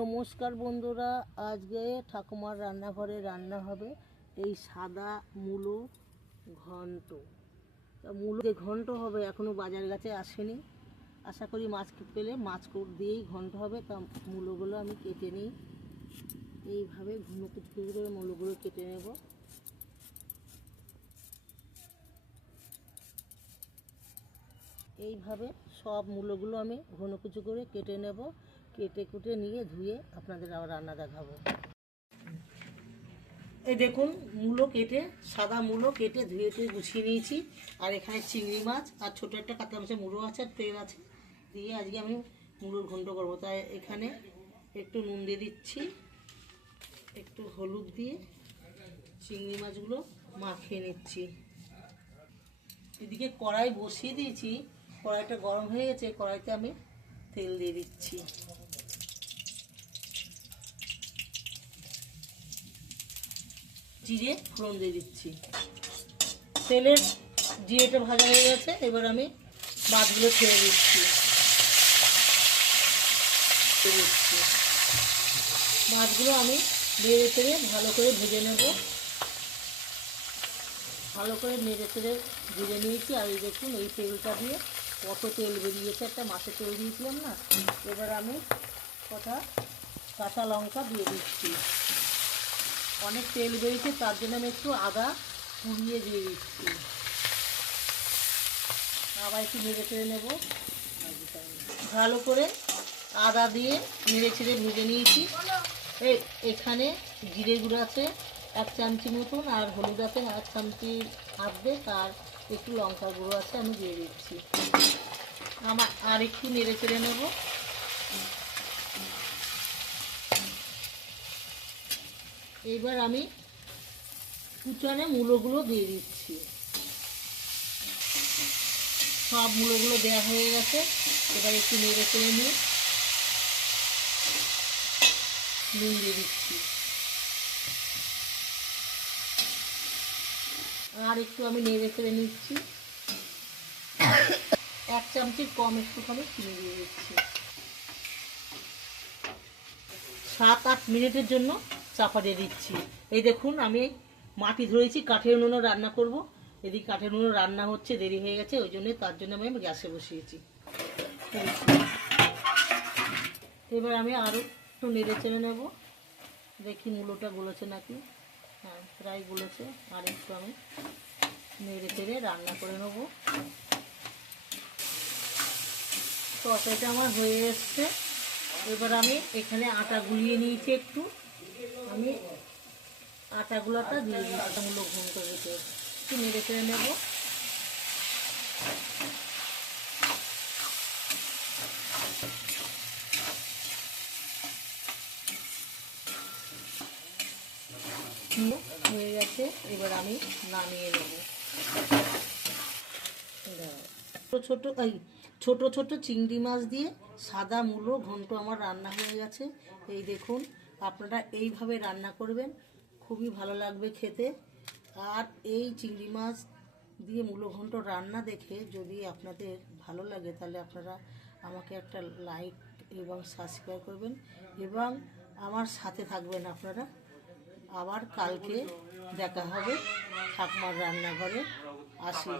নমস্কার বন্ধুরা, আজকে ঠাকুমার রান্নাঘরে রান্না হবে এই সাদা মূলো ঘন্ট। মূলো যে ঘন্ট হবে এখনও বাজার কাছে আসেনি। আশা করি মাছ পেলে মাছ দিয়েই ঘন্ট হবে। তা মূলোগুলো আমি কেটে নিই। এইভাবে ঘন কুচি করে মূলোগুলো কেটে নেব। এইভাবে সব মূলোগুলো আমি ঘন কুচি করে কেটে নেব। কেটে কুটে নিয়ে ধুয়ে আপনাদের আবার রান্না দেখাবো। এই দেখুন, মূলো কেটে, সাদা মূলো কেটে ধুয়ে ধুয়ে গুছিয়ে নিয়েছি। আর এখানে চিংড়ি মাছ আর ছোটো একটা কাতলা মাছের মুড়ো আছে আর তেল আছে। দিয়ে আজকে আমি মুড়োর ঘন্ট করব। তাই এখানে একটু নুন দিয়ে দিচ্ছি, একটু হলুদ দিয়ে চিংড়ি মাছগুলো মাখিয়ে নিচ্ছি। এদিকে কড়াই বসিয়ে দিয়েছি, কড়াইটা গরম হয়ে গেছে, কড়াইতে আমি তেল দিয়ে দিচ্ছি। জিরে ফোড়ন দিয়ে দিচ্ছি। তেলের জিরেটা ভাজা হয়ে গেছে, এবার আমি মাছগুলো ছেড়ে দিচ্ছি। দিচ্ছি। মাছগুলো আমি নেড়ে চেড়ে ভালো করে ভেজে নেব। ভালো করে নেড়ে চেড়ে ভেজে নিয়েছি, আর এই দেখুন, এই তেলটা দিয়ে কত তেল বেরিয়েছে, একটা মাছের তেল দিয়েছিলাম না? এবার আমি কটা কাঁচা লঙ্কা দিয়ে দিচ্ছি। অনেক তেল বেরিয়েছে, তার জন্য আমি একটু আদা পুড়িয়ে দিয়ে দিচ্ছি। আবার একটু নেড়ে চেড়ে নেব। ভালো করে আদা দিয়ে নেড়ে চেড়ে ভেজে নিয়েছি। এই, এখানে জিরে গুঁড়ো আছে, এক চামচি মতন, আর হলুদ আছে এক চামচি আর্ধেক আর একটু লঙ্কা গুঁড়ো আছে, আমি দিয়ে দিচ্ছি। আমার আর একটু নেড়ে চেড়ে নেব। এইবার আমি কুচানে মূলোগুলো দিয়ে দিচ্ছি। সব মূলোগুলো দেওয়া হয়ে গেছে। এবার একটু নেড়ে করে নিয়ে নুন দিয়ে দিচ্ছি। আর একটু আমি নেড়ে চেড়ে নিচ্ছি। এক চামচির কম একটুখানি চিনি দিয়ে দিচ্ছি। সাত আট মিনিটের জন্য চাপা দিয়ে দিচ্ছি। এই দেখুন, আমি মাটি ধরেছি, কাঠের উনুনও রান্না করব। এদিকে কাঠের উনুনও রান্না হচ্ছে, দেরি হয়ে গেছে, ওই জন্য তার জন্য আমি গ্যাসে বসিয়েছি। এবার আমি আরও একটু নেড়ে চেড়ে নেব। দেখি মূলোটা গলেছে নাকি? হ্যাঁ প্রায় গলেছে। আর একটু আমি নেড়ে চেড়ে রান্না করে নেব। তরকারিটা আমার হয়ে এসছে। এবার আমি এখানে আটা গুলিয়ে নিয়েছি একটু। আমি আটাগুলোটা দিয়ে দিচ্ছি মূলো ঘুম করে দিতে নেড়ে চেড়ে নেব। হয়ে গেছে, এবার আমি নামিয়ে নেব। ছোট, এই ছোট ছোট চিংড়ি মাছ দিয়ে সাদা মূলো ঘন্ট আমার রান্না হয়ে গেছে। এই দেখুন আপনারা এইভাবে রান্না করবেন, খুবই ভালো লাগবে খেতে। আর এই চিংড়ি মাছ দিয়ে মূলো ঘন্ট রান্না দেখে যদি আপনাদের ভালো লাগে, তাহলে আপনারা আমাকে একটা লাইক এবং সাবস্ক্রাইব করবেন এবং আমার সাথে থাকবেন আপনারা। আবার কালকে দেখা হবে ঠাকুমার রান্নাঘরে। আসি।